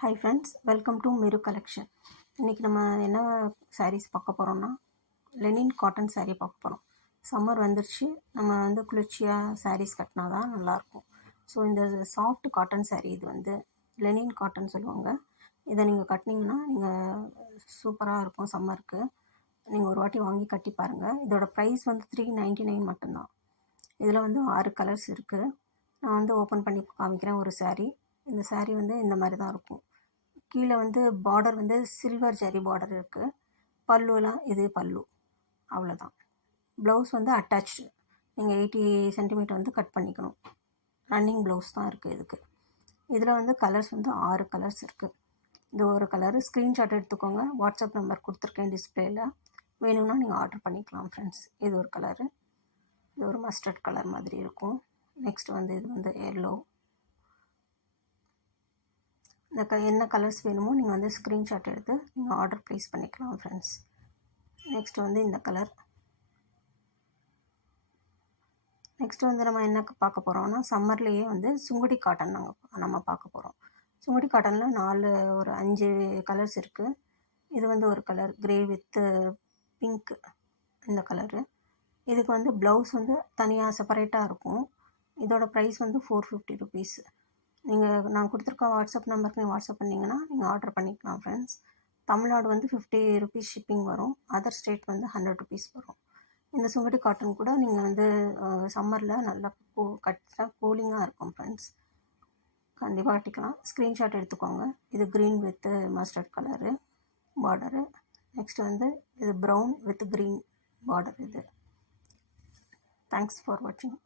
Hi friends, welcome to Miru collection. இன்றைக்கி நம்ம என்ன சாரீஸ் பார்க்க போகிறோம்னா, லெனின் காட்டன் சாரீ பார்க்க போகிறோம். சம்மர் வந்துருச்சு, நம்ம குளிர்ச்சியாக சாரீஸ் கட்டினா தான் நல்லாயிருக்கும். ஸோ இந்த சாஃப்ட் காட்டன் சாரீ இது லெனின் காட்டன் சொல்லுவாங்க. இதை நீங்கள் கட்டினீங்கன்னா நீங்கள் சூப்பராக இருக்கும். சம்மருக்கு நீங்கள் ஒரு வாட்டி வாங்கி கட்டி பாருங்கள். இதோட ப்ரைஸ் $399 மட்டும்தான். இதில் 6 கலர்ஸ் இருக்குது. நான் ஓப்பன் பண்ணி காமிக்கிறேன் ஒரு சாரீ. இந்த சாரீ இந்த மாதிரி தான் இருக்கும். கீழே பார்டர் சில்வர் ஜரி பார்டர் இருக்குது. பல்லுலாம் இது பல்லு, அவ்வளோதான். Blouse attach. நீங்கள் 80 சென்டிமீட்டர் கட் பண்ணிக்கணும். ரன்னிங் ப்ளவுஸ் தான் இருக்குது இதுக்கு. இதில் கலர்ஸ் 6 கலர்ஸ் இருக்குது. இது ஒரு கலரு. ஸ்க்ரீன்ஷாட் எடுத்துக்கோங்க. வாட்ஸ்அப் நம்பர் கொடுத்துருக்கேன் டிஸ்பிளேயில். வேணும்னா நீங்கள் ஆர்டர் பண்ணிக்கலாம் ஃப்ரெண்ட்ஸ். இது ஒரு கலரு. இது ஒரு மஸ்டர்ட் கலர் மாதிரி இருக்கும். நெக்ஸ்ட் இது எல்லோ. என்ன கலர்ஸ் வேணுமோ நீங்கள் ஸ்க்ரீன்ஷாட் எடுத்து நீங்கள் ஆர்டர் ப்ளேஸ் பண்ணிக்கலாம் ஃப்ரெண்ட்ஸ். நெக்ஸ்ட் இந்த கலர். நெக்ஸ்ட் நம்ம என்ன பார்க்க போகிறோம்னா, சம்மர்லேயே சுங்குடி காட்டன் நம்ம பார்க்க போகிறோம். சுங்குடி காட்டனில் ஒரு 5 கலர்ஸ் இருக்குது. இது ஒரு கலர் க்ரே வித்து பிங்க். இந்த கலரு. இதுக்கு ப்ளவுஸ் தனியாக செப்பரேட்டாக இருக்கும். இதோட ப்ரைஸ் $450. நீங்கள் நான் கொடுத்துருக்க வாட்ஸ்அப் நம்பருக்கு நீங்கள் வாட்ஸ்அப் பண்ணிங்கன்னா நீங்கள் ஆர்டர் பண்ணிக்கலாம் ஃப்ரெண்ட்ஸ். தமிழ்நாடு $50 ஷிப்பிங் வரும். அதர் ஸ்டேட் $100 வரும். இந்த சுங்குடி காட்டன் கூட நீங்கள் சம்மரில் நல்லா கட்டினா கூலிங்காக இருக்கும் ஃப்ரெண்ட்ஸ். கண்டிப்பாக கட்டிக்கலாம். ஸ்க்ரீன்ஷாட் எடுத்துக்கோங்க. இது green with mustard colour border. Next இது ப்ரௌன் வித் க்ரீன் பார்டர். இது தேங்க்ஸ் ஃபார் வாட்சிங்.